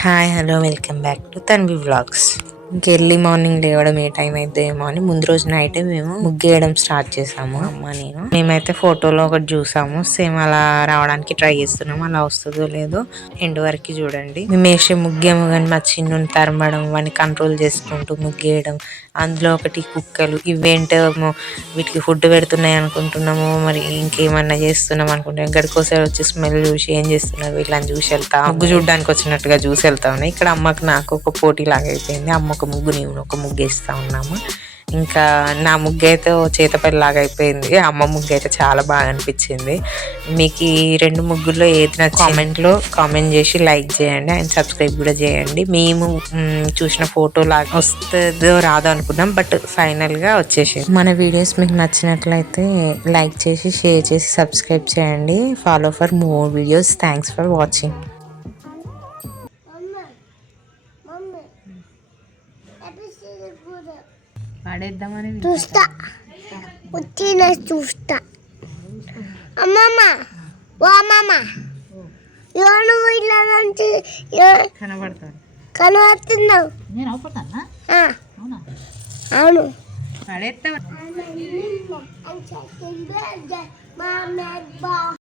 Hi hello welcome back to Tanvi vlogs. Early morning లేవడం ఏ time అయిద్దేమో అని ముందు రోజు నైటే మేము ముగ్గేయడం స్టార్ట్ చేసాము. అమ్మ నేను మేమైతే ఫోటోలో ఒకటి చూసాము, సేమ్ అలా రావడానికి ట్రై చేస్తున్నాము. అలా వస్తుందో లేదో ఎండ్ వరకు చూడండి. మేము వేసే ముగ్గేమో కానీ మా చిన్నుని తరమడం, వాడిని కంట్రోల్ చేసుకుంటూ ముగ్గేయడం, అందులో ఒకటి కుక్కలు ఇవేంటో వీటికి ఫుడ్ పెడుతున్నాయి అనుకుంటున్నాము, మరి ఇంకేమన్నా చేస్తున్నాం అనుకుంటున్నాం. గడికోసారి వచ్చి స్మెల్ చూసి ఏం చేస్తున్నారు వీళ్ళని చూసి వెళ్తా, ముగ్గు చూడడానికి వచ్చినట్టుగా చూసి వెళ్తా ఉన్నాయి. ఇక్కడ అమ్మకి నాకు ఒక పోటీ లాగా అయిపోయింది. అమ్మ ఒక ముగ్గు, నేను ఒక ముగ్గు వేస్తా ఉన్నాము. ఇంకా నా ముగ్గు అయితే చేతపల్లిలాగా అయిపోయింది. అమ్మ ముగ్గు అయితే చాలా బాగా అనిపించింది. మీకు ఈ రెండు ముగ్గుల్లో ఏది కామెంట్లో కామెంట్ చేసి లైక్ చేయండి అండ్ సబ్స్క్రైబ్ కూడా చేయండి. మేము చూసిన ఫోటో లాగా వస్తుందో రాదో అనుకున్నాం, బట్ ఫైనల్గా వచ్చేసింది. మన వీడియోస్ మీకు నచ్చినట్లయితే లైక్ చేసి షేర్ చేసి సబ్స్క్రైబ్ చేయండి. Follow for more videos. Thanks for watching. చూస్తా వచ్చిన చూస్తా. అమ్మమ్మ ఓ అమ్మమ్మ ఎవరు ఇట్లా నుంచి కనబడుతున్నావు? అవును.